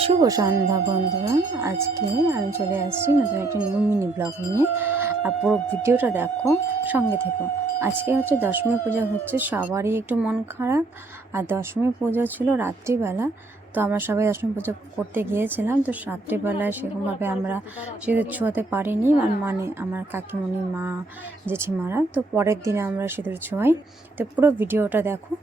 শুভ সন্ধ্যা বন্ধুরা। আজকে আমি চলে আসছি নতুন একটা নিউ মিনি ব্লগ নিয়ে। আর পুরো ভিডিওটা দেখো, সঙ্গে থেকো। আজকে হচ্ছে দশমী পূজা হচ্ছে, সবারই একটু মন খারাপ। আর দশমী পুজো ছিল রাত্রিবেলা, তো আমরা সবাই দশমী পুজো করতে গিয়েছিলাম। তো রাত্রিবেলায় সেরকমভাবে আমরা সিঁদুর ছোঁয়াতে পারিনি, মানে আমার কাকিমণি, মা, জেঠিমারা। তো পরের দিনে আমরা সিঁদুর ছোঁয়াই। তো পুরো ভিডিওটা দেখো।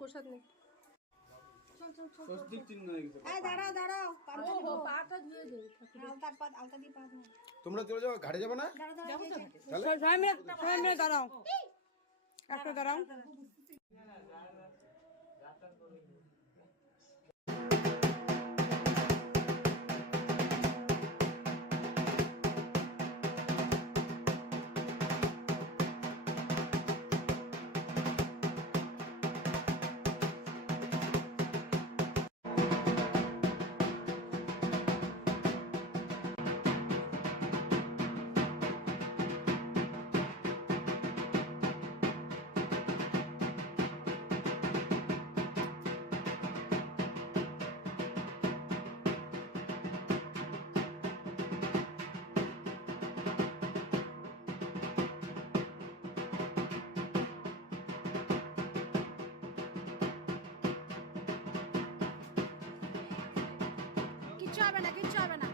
প্রসাদ নেই। তোমরা চলে যাও, ঘাটে যাবে না? দাঁড়াও, একটা দাঁড়াও। কিচ্ছু হবে না, কিচ্ছু হবে না।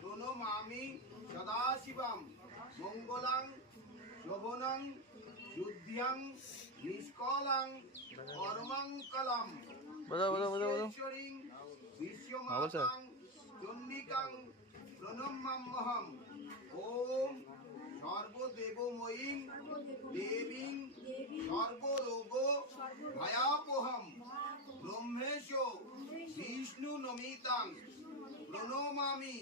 প্রণমামি সদাশিবং মঙ্গলাং শোভনং যুদ্ধ্যং নিষ্কলং পরমঙ্কলম ঈশ্বরীং বিশ্বমাতাং চণ্ডিকাং প্রণমাম্যহম। ওম সর্বদেবময়ীং দেবীং সর্বরোগ ভয়াপহম ব্রহ্মেশ বিষ্ণু নমিতাং প্রণমামি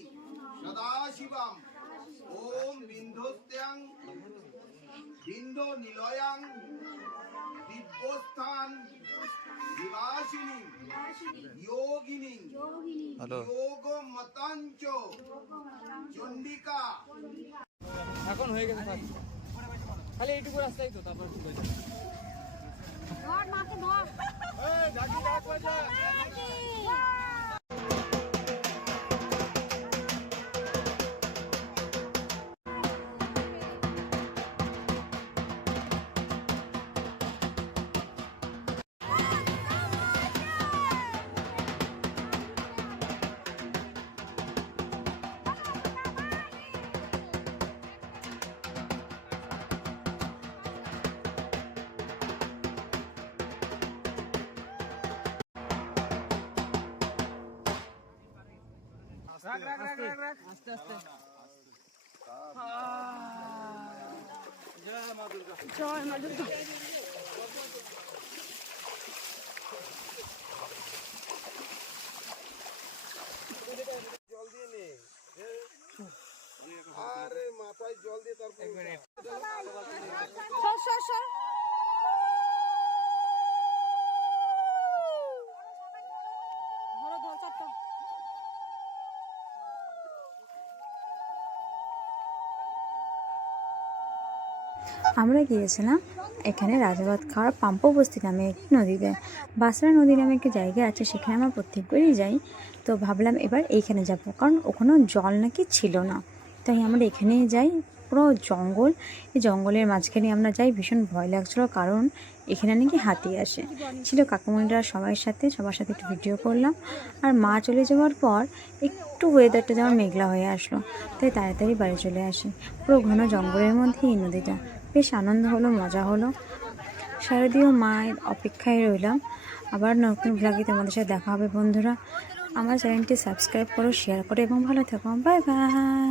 সদাশিবম। ওম বিন্ধস্ত্যাং বিন্ধ নিলয়াং দিব্যস্থান নিবাসিনী যোগিনী যোগ মতাঞ্চ চণ্ডিকা। এখন হয়ে গেছে, খালি এইটুকু রাস্তাই তো, তারপর ঠিক আছে। আস্তে আস্তে জয় মা দুর্গা। আরে মাথায় জল দিয়ে তারপর সর সর সর। ধরো ধর চারটা। আমরা গিয়েছিলাম এখানে রাজাবাদ খাওয়ার পাম্পবস্তি নামে একটি নদীতে। বাসরা নদী নামে একটি জায়গা আছে, সেখানে আমরা প্রত্যেকবারই যাই। তো ভাবলাম এবার এইখানে যাব, কারণ ওখানেও জল নাকি ছিল না, তাই আমরা এখানেই যাই। পুরো জঙ্গল, এই জঙ্গলের মাঝখানে আমরা যাই। ভীষণ ভয় লাগছিলো, কারণ এখানে নাকি হাতি আসে। ছিল কাকুমণিরা সবার সাথে একটু ভিডিও করলাম। আর মা চলে যাওয়ার পর একটু ওয়েদারটা যেমন মেঘলা হয়ে আসলো, তাই তাড়াতাড়ি বাড়ি চলে আসি। পুরো ঘন জঙ্গলের মধ্যে এই নদীটা, বেশ আনন্দ হলো, মজা হলো। শারদীয় মায়ের অপেক্ষায় রইলাম। আবার নতুন ব্লগে তোমাদের সাথে দেখা হবে বন্ধুরা। আমার চ্যানেলটি সাবস্ক্রাইব করো, শেয়ার করো এবং ভালো থেকো। Bye bye.